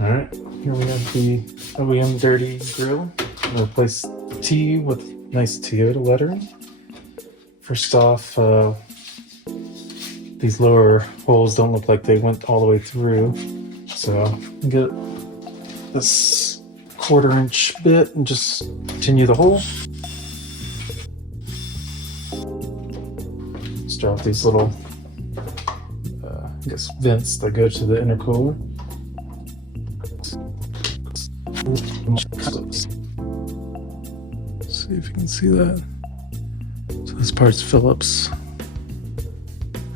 Alright, here we have the OEM Dirty Grill. We'll replace T with nice Toyota lettering. First off, these lower holes don't look like they went all the way through. So get this 1/4-inch bit and just continue the hole. Let's drop these little I guess vents that go to the intercooler. See if you can see that. So this part's Phillips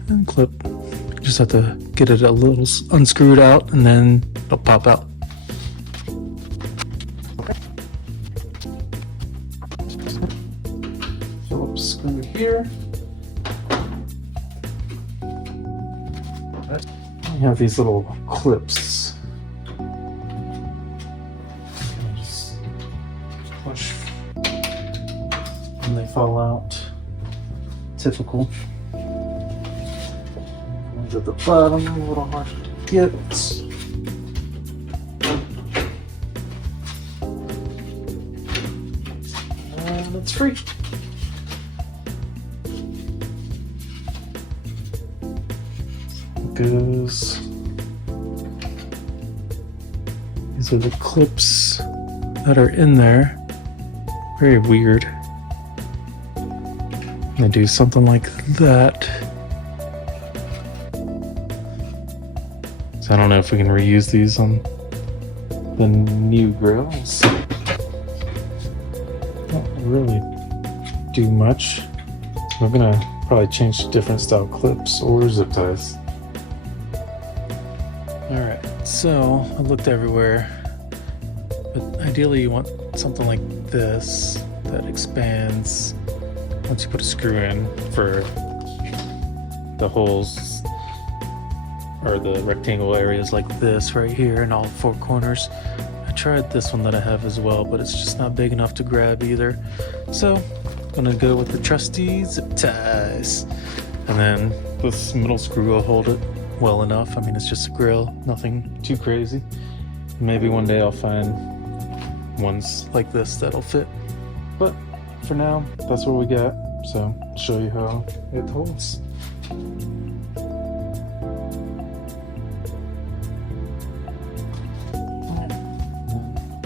and clip. You just have to get it a little unscrewed out and then it'll pop out. Phillips screw here. We have these little clips. Just push and they fall out. Typical. Ones at the bottom, a little hard to get. And it's free. Goes. These are the clips that are in there. Very weird. I do something like that. So I don't know if we can reuse these on the new grills. Don't really do much. We're gonna probably change to different style clips or zip ties. Alright, so I looked everywhere, but ideally you want something like this that expands once you put a screw in for the holes or the rectangle areas like this right here in all 4 corners. I tried this one that I have as well, but it's just not big enough to grab either. So I'm gonna go with the trusty zip ties. And then this middle screw will hold it well enough. I mean, it's just a grill, nothing too crazy. Maybe one day I'll find ones like this that'll fit. But for now, that's what we got. So I'll show you how it holds.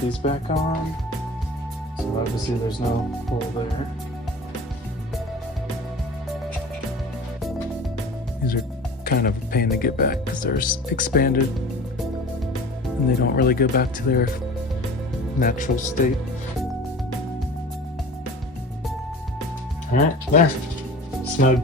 These back on. So obviously there's no hole there. These are kind of a pain to get back because they're expanded and they don't really go back to their natural state. Alright, there. Snug.